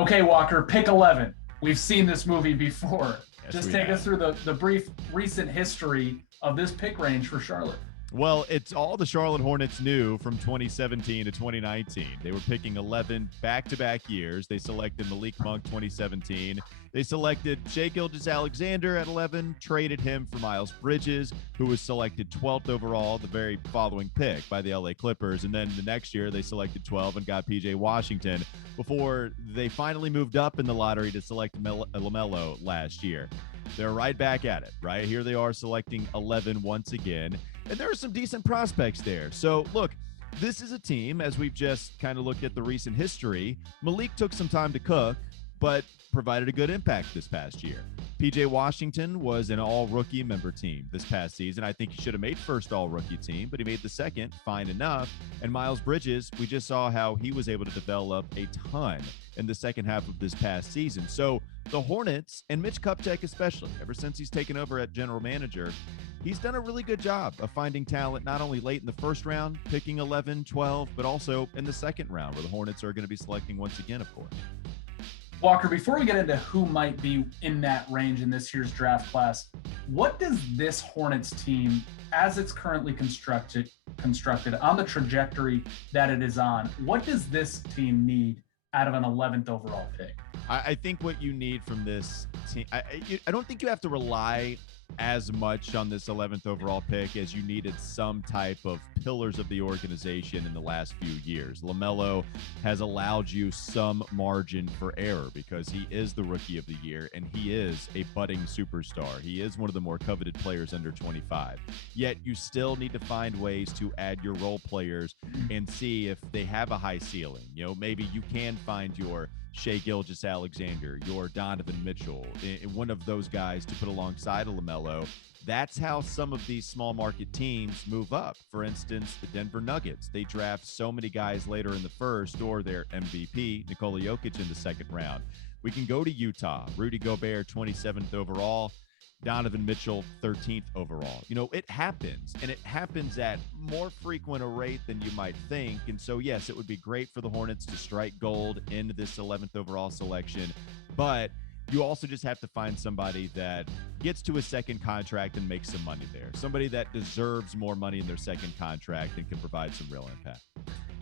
Okay, Walker, pick 11. We've seen this movie before. Yes, Just we take us have. through the brief recent history of this pick range for Charlotte. Well, it's all the Charlotte Hornets knew from 2017 to 2019. They were picking 11 back-to-back years. They selected Malik Monk 2017. They selected Shai Gilgeous-Alexander at 11, traded him for Miles Bridges, who was selected 12th overall, the very following pick by the LA Clippers. And then the next year, they selected 12 and got PJ Washington before they finally moved up in the lottery to select LaMelo last year. They're right back at it, right? Here they are selecting 11 once again. And there are some decent prospects there. So, look, this is a team, as we've just kind of looked at the recent history. Malik took some time to cook, but provided a good impact this past year. PJ Washington was an all-rookie member team this past season. I think he should have made first all-rookie team, but he made the second, fine enough. And Miles Bridges, we just saw how he was able to develop a ton in the second half of this past season. So the Hornets, and Mitch Kupchak especially, ever since he's taken over at general manager, he's done a really good job of finding talent, not only late in the first round, picking 11, 12, but also in the second round, where the Hornets are going to be selecting once again, of course. Walker, before we get into who might be in that range in this year's draft class, what does this Hornets team, as it's currently constructed on the trajectory that it is on, what does this team need out of an 11th overall pick? I think what you need from this team, I don't think you have to rely as much on this 11th overall pick as you needed some type of pillars of the organization in the last few years. LaMelo has allowed you some margin for error because he is the rookie of the year and he is a budding superstar. He is one of the more coveted players under 25. Yet you still need to find ways to add your role players and see if they have a high ceiling. You know, maybe you can find your Shai Gilgeous-Alexander, your Donovan Mitchell, one of those guys to put alongside a LaMelo. That's how some of these small market teams move up. For instance, the Denver Nuggets, they draft so many guys later in the first, or their MVP, Nikola Jokic, in the second round. We can go to Utah, Rudy Gobert, 27th overall. Donovan Mitchell, 13th overall. You know, it happens, and it happens at more frequent a rate than you might think. And so, yes, it would be great for the Hornets to strike gold in this 11th overall selection, but you also just have to find somebody that gets to a second contract and makes some money there. Somebody that deserves more money in their second contract and can provide some real impact.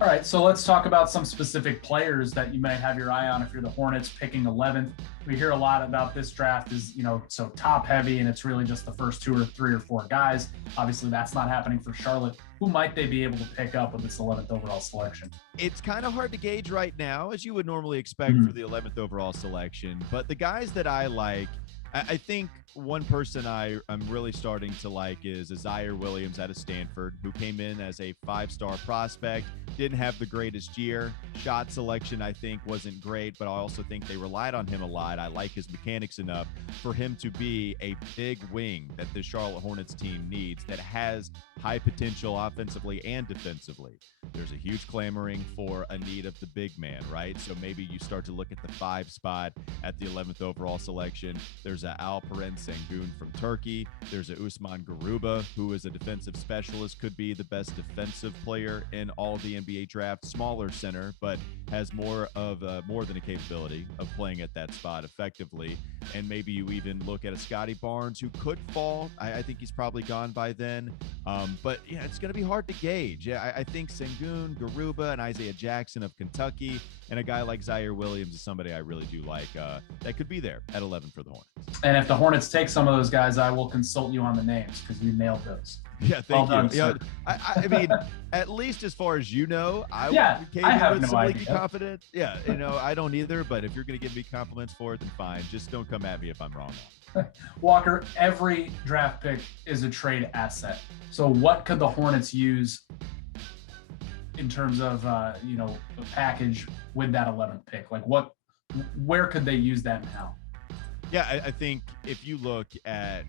All right, so let's talk about some specific players that you might have your eye on if you're the Hornets picking 11th. We hear a lot about this draft is, so top heavy, and it's really just the first 2 or 3 or 4 guys. Obviously, that's not happening for Charlotte. Who might they be able to pick up with this 11th overall selection? It's kind of hard to gauge right now, as you would normally expect for the 11th overall selection. But the guys that I like, I think one person I'm really starting to like is Zaire Williams out of Stanford, who came in as a 5-star prospect, didn't have the greatest year. Shot selection, I think, wasn't great, but I also think they relied on him a lot. I like his mechanics enough for him to be a big wing that the Charlotte Hornets team needs that has high potential offensively and defensively. There's a huge clamoring for a need of the big man, right? So maybe you start to look at the 5 spot at the 11th overall selection. There's a Alperen Sengun from Turkey. There's a Usman Garuba, who is a defensive specialist, could be the best defensive player in all the NBA draft. Smaller center, but has more than a capability of playing at that spot effectively. And maybe you even look at a Scotty Barnes, who could fall. I think he's probably gone by then. But yeah, it's going to be hard to gauge. Yeah, I think Sengun, Garuba, and Isaiah Jackson of Kentucky, and a guy like Zaire Williams is somebody I really do like that could be there at 11 for the Hornets. And if the Hornets take some of those guys, I will consult you on the names because you nailed those. Yeah, thank well you. Done, I mean, at least as far as you know, I have no some idea. confident. Yeah, I don't either. But if you're going to give me compliments for it, then fine. Just don't come at me if I'm wrong. Walker, every draft pick is a trade asset. So what could the Hornets use in terms of a package with that 11th pick? Like where could they use that and how? Yeah, I think if you look at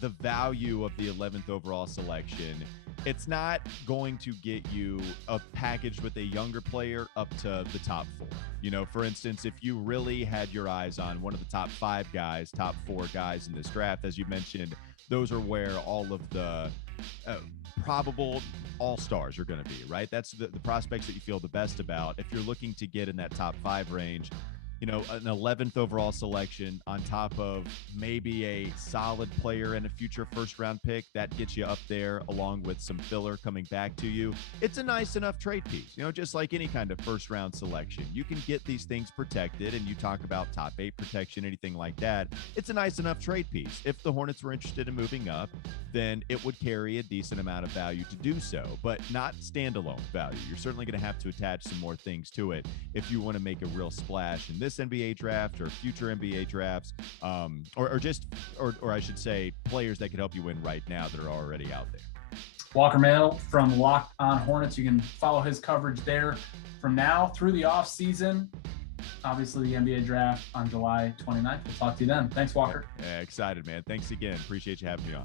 the value of the 11th overall selection, it's not going to get you a package with a younger player up to the top 4. For instance, if you really had your eyes on one of the top 5 guys, top 4 guys in this draft, as you mentioned, those are where all of the probable all-stars are going to be, right? That's the prospects that you feel the best about. If you're looking to get in that top 5 range, an 11th overall selection on top of maybe a solid player and a future first round pick, that gets you up there along with some filler coming back to you. It's a nice enough trade piece, just like any kind of first round selection. You can get these things protected, and you talk about top 8 protection, anything like that. It's a nice enough trade piece. If the Hornets were interested in moving up, then it would carry a decent amount of value to do so, but not standalone value. You're certainly going to have to attach some more things to it if you want to make a real splash in this NBA draft or future NBA drafts, or I should say players that could help you win right now that are already out there. Walker Mehl from Locked On Hornets. You can follow his coverage there from now through the off season. Obviously, the NBA draft on July 29th. We'll talk to you then. Thanks, Walker. Yeah, excited, man. Thanks again. Appreciate you having me on.